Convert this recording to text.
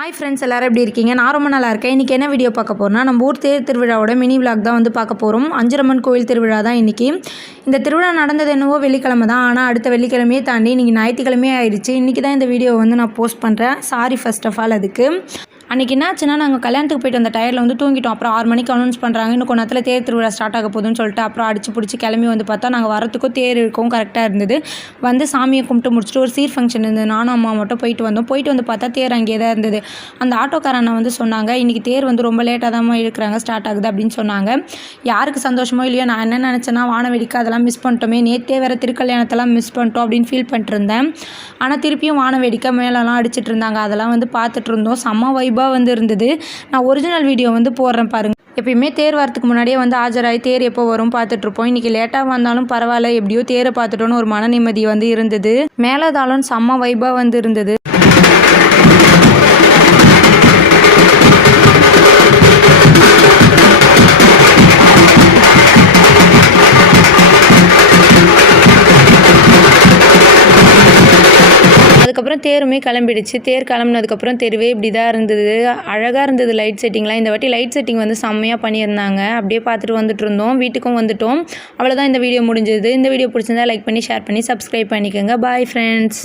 Hi friends, எல்லோரும் எப்படி இருக்கீங்க? நான் ரொம்ப நல்லா இருக்கேன். இன்றைக்கி என்ன வீடியோ பார்க்க போகிறோம்னா, நம்ம ஊர் தேர் திருவிழாவோட மினி விளாக் தான் வந்து பார்க்க போகிறோம். அஞ்சுரம்மன் கோயில் திருவிழா தான் இன்றைக்கி. இந்த திருவிழா நடந்தது என்னவோ வெள்ளிக்கிழமை தான். ஆனால் அடுத்த வெள்ளிக்கிழமையே தாண்டி இன்றைக்கி ஞாயிற்றுக்கிழமையே ஆயிடுச்சு. இன்றைக்கி தான் இந்த வீடியோவை வந்து நான் போஸ்ட் பண்ணுறேன். சாரி ஃபர்ஸ்ட் ஆஃப் ஆல் அதுக்கு. அன்றைக்கி என்னாச்சுன்னா, நாங்கள் கல்யாணத்துக்கு போய்ட்டு வந்த டயரில் வந்து தூங்கிட்டோம். அப்புறம் 6 மணிக்கு அனௌன்ஸ் பண்ணுறாங்க, இன்னும் கொஞ்ச நேரத்தில் தேர் திருவிழா ஸ்டார்ட் ஆக போகுதுன்னு சொல்லிட்டு அப்புறம் அடிச்சு பிடிச்சி கிளம்பி வந்து பார்த்தா நாங்கள் வரத்துக்கும் தேர் இருக்கவும் கரெக்டாக இருந்தது. வந்து சாமியை கும்பிட்டு முடிச்சுட்டு ஒரு சீர் ஃபங்க்ஷன் இருந்தது. நானும் அம்மா மட்டும் போயிட்டு வந்தோம். போயிட்டு வந்து பார்த்தா தேர் அங்கேயே தான் இருந்தது. அந்த ஆட்டோக்காரண்ணா வந்து சொன்னாங்க, இன்றைக்கி தேர் வந்து ரொம்ப லேட்டாக தான் இழுக்கிறாங்க, ஸ்டார்ட் ஆகுது அப்படின்னு சொன்னாங்க. யாருக்கு சந்தோஷமோ இல்லையோ, நான் என்ன நினச்சேன்னா வானவேடிக்கை அதெல்லாம் மிஸ் பண்ணிட்டோமே, நேற்றே வேறு திருக்கல்யாணத்தெல்லாம் மிஸ் பண்ணிட்டோம் அப்படின்னு ஃபீல் பண்ணிட்டு இருந்தேன். ஆனால் திருப்பியும் வானவேடிக்கை மேலெல்லாம் அடிச்சிட்டு இருந்தாங்க. அதெல்லாம் வந்து பார்த்துட்டு இருந்தோம். செம்ம வைபாக வந்து இருந்தது. நான் ஒரிஜினல் வீடியோ வந்து போடுறேன் பாருங்கள். எப்பயுமே தேர் வரத்துக்கு முன்னாடியே வந்து ஆஜராகி தேர் எப்போ வரும் பார்த்துட்ருப்போம். இன்றைக்கி லேட்டாக வந்தாலும் பரவாயில்ல, எப்படியோ தேரை பார்த்துட்டோன்னு ஒரு மன நிம்மதி வந்து இருந்தது. மேலதாளம் செம்ம வைபாக வந்து இருந்தது. அதுக்கப்புறம் தேருமே கிளம்பிடுச்சு. தேர் கிளம்புனதுக்கப்புறம் தெருவே இப்படி தான் இருந்தது. அழகாக இருந்தது லைட் செட்டிங்லாம். இந்த வாட்டி லைட் செட்டிங் வந்து செம்மையாக பண்ணியிருந்தாங்க. அப்படியே பார்த்துட்டு வந்துட்டு இருந்தோம். வீட்டுக்கும் வந்துட்டோம். அவ்வளோதான், இந்த வீடியோ முடிஞ்சது. இந்த வீடியோ பிடிச்சிருந்தா லைக் பண்ணி ஷேர் பண்ணி சப்ஸ்கிரைப் பண்ணிக்கோங்க. Bye friends.